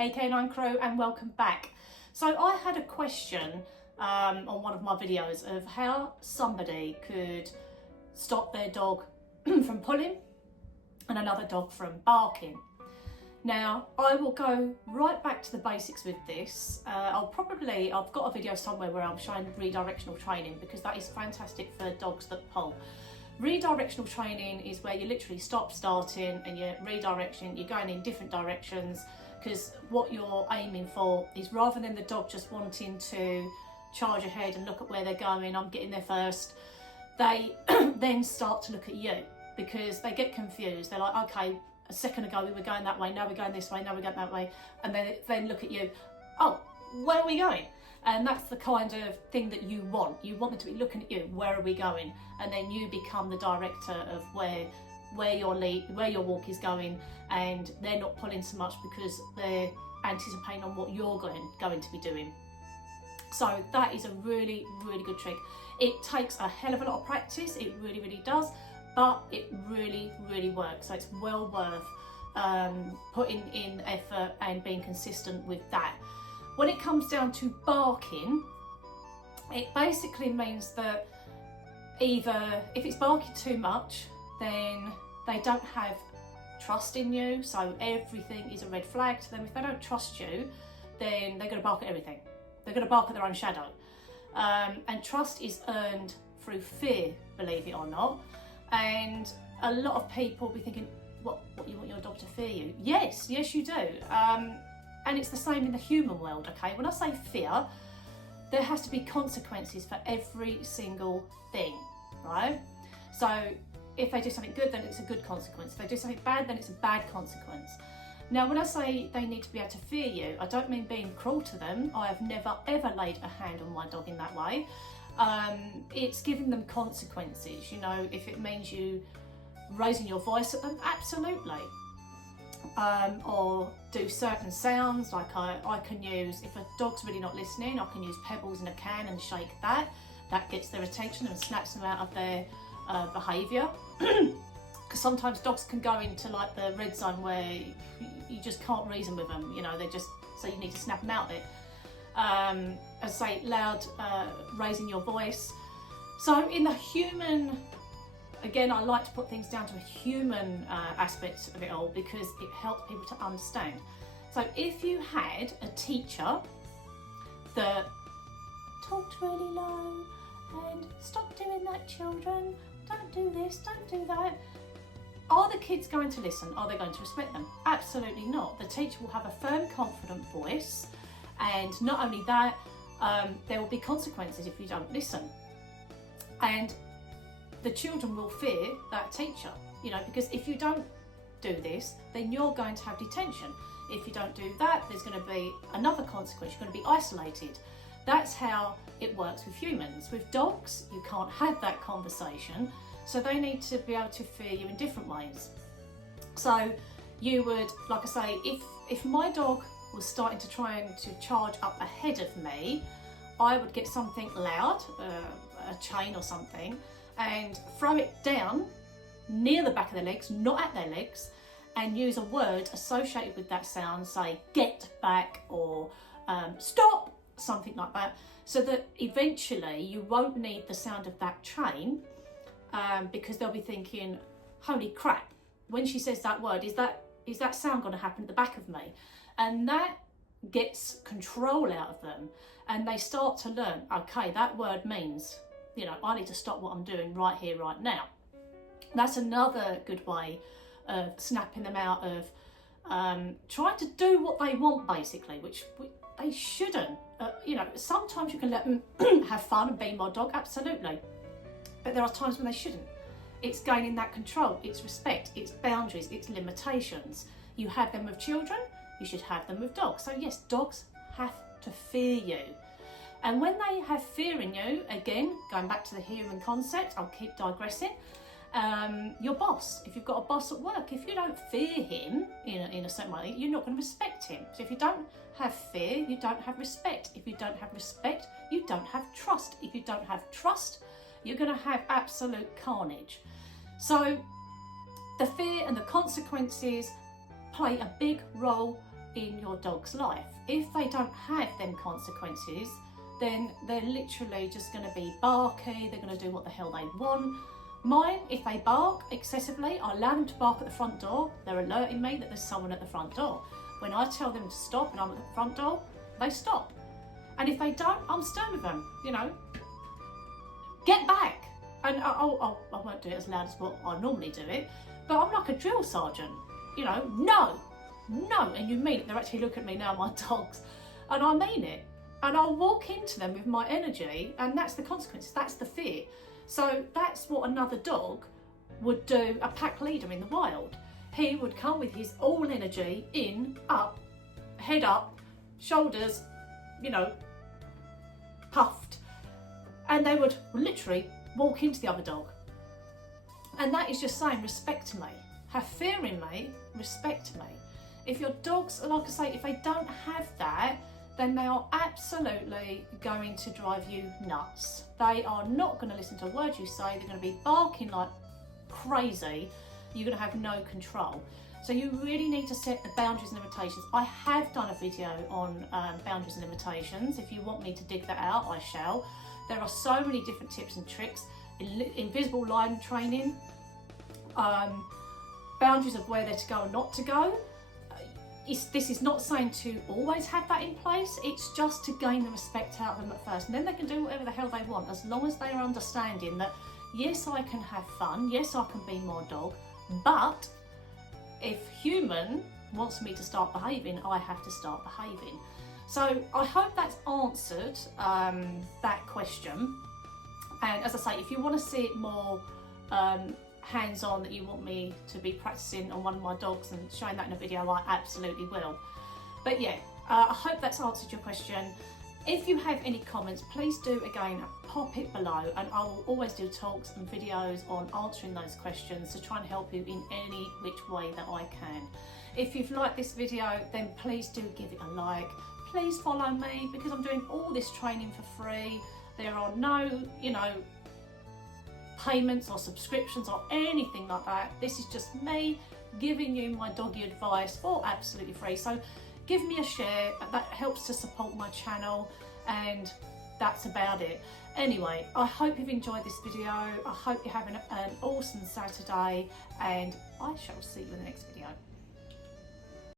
Hey K9 crew, and welcome back. So I had a question on one of my videos of how somebody could stop their dog from pulling and another dog from barking. Now I will go right back to the basics with this. I've got a video somewhere where I'm showing redirectional training because that is fantastic for dogs that pull. Redirectional training is where you literally stop starting and you're redirecting, you're going in different directions, because what you're aiming for is, rather than the dog just wanting to charge ahead and look at where they're going, I'm getting there first, they then start to look at you because they get confused. They're like, okay, a second ago we were going that way, now we're going this way, now we're going that way, and then look at you, oh, where are we going? And that's the kind of thing that you want. You want them to be looking at you, where are we going? And then you become the director of where your walk is going, and they're not pulling so much because they're anticipating on what you're going to be doing. So that is a really, really good trick. It takes a hell of a lot of practice, it really, really does, but it really, really works. So it's well worth putting in effort and being consistent with that. When it comes down to barking, it basically means that either if it's barking too much, then they don't have trust in you, so everything is a red flag to them. If they don't trust you, then they're going to bark at everything. They're going to bark at their own shadow. And trust is earned through fear, believe it or not. And a lot of people will be thinking, what, you want your dog to fear you? Yes you do. And it's the same in the human world, okay? When I say fear, there has to be consequences for every single thing, right? So if they do something good, then it's a good consequence. If they do something bad, then it's a bad consequence. Now, when I say they need to be able to fear you, I don't mean being cruel to them. I have never, ever laid a hand on my dog in that way. It's giving them consequences. You know, if it means you raising your voice at them, absolutely. Or do certain sounds, like I can use, if a dog's really not listening, I can use pebbles in a can and shake that. That gets their attention and snaps them out of their behaviour. Because sometimes dogs can go into like the red zone where you just can't reason with them, you know, so you need to snap them out of it. I say loud, raising your voice. So in the human, again, I like to put things down to a human aspect of it all because it helps people to understand. So if you had a teacher that talked really low and stop doing that, children, don't do this, don't do that, are the kids going to listen? Are they going to respect them? Absolutely not. The teacher will have a firm, confident voice, and not only that, there will be consequences if you don't listen. And the children will fear that teacher, you know, because if you don't do this, then you're going to have detention. If you don't do that, there's going to be another consequence. You're going to be isolated. That's how it works with humans. With dogs, you can't have that conversation, so they need to be able to fear you in different ways. So you would, like I say, if my dog was starting to charge up ahead of me, I would get something loud, a chain or something, and throw it down near the back of their legs, not at their legs, and use a word associated with that sound, say get back or stop, something like that, so that eventually you won't need the sound of that chain, because they'll be thinking, holy crap, when she says that word, is that sound going to happen at the back of me? And that gets control out of them, and they start to learn, okay, that word means, you know, I need to stop what I'm doing right here, right now. That's another good way of snapping them out of trying to do what they want, basically, which they shouldn't. You know, sometimes you can let them have fun and be my dog, absolutely. But there are times when they shouldn't. It's gaining that control, it's respect, it's boundaries, it's limitations. You have them with children, you should have them with dogs. So yes, dogs have to fear you. And when they have fear in you, again, going back to the human concept, I'll keep digressing, your boss, if you've got a boss at work, if you don't fear him in a certain way, you're not going to respect him. So if you don't have fear, you don't have respect. If you don't have respect, you don't have trust. If you don't have trust, you're going to have absolute carnage. So the fear and the consequences play a big role in your dog's life. If they don't have them consequences, then they're literally just going to be barky, they're going to do what the hell they want. Mine, if they bark excessively, I allow them to bark at the front door. They're alerting me that there's someone at the front door. When I tell them to stop and I'm at the front door, they stop. And if they don't, I'm stern with them, you know. Get back. And I won't do it as loud as what I normally do it, but I'm like a drill sergeant, you know, no, and you mean it. They're actually looking at me now, my dogs, and I mean it. And I'll walk into them with my energy, and that's the consequence, that's the fear. So that's what another dog would do, a pack leader in the wild. He would come with his all energy in, up, head up, shoulders, you know, puffed. And they would literally walk into the other dog. And that is just saying, respect me. Have fear in me, respect me. If your dogs, like I say, if they don't have that, then they are absolutely going to drive you nuts. They are not going to listen to a word you say. They're going to be barking like crazy. You're going to have no control. So you really need to set the boundaries and limitations. I have done a video on boundaries and limitations. If you want me to dig that out, I shall. There are so many different tips and tricks. Invisible line training, boundaries of where they're to go and not to go. This is not saying to always have that in place, it's just to gain the respect out of them at first, and then they can do whatever the hell they want, as long as they are understanding that yes, I can have fun, yes, I can be more dog, but if human wants me to start behaving, I have to start behaving. So I hope that's answered that question. And as I say, if you want to see it more hands-on, that you want me to be practicing on one of my dogs and showing that in a video, I absolutely will. But yeah, I hope that's answered your question. If you have any comments, please do again pop it below, and I will always do talks and videos on answering those questions to try and help you in any which way that I can. If you've liked this video, then please do give it a like. Please follow me, because I'm doing all this training for free. There are no, you know, payments or subscriptions or anything like that. This is just me giving you my doggy advice for absolutely free. So give me a share, that helps to support my channel, and that's about it. Anyway, I hope you've enjoyed this video. I hope you're having an awesome Saturday, and I shall see you in the next video.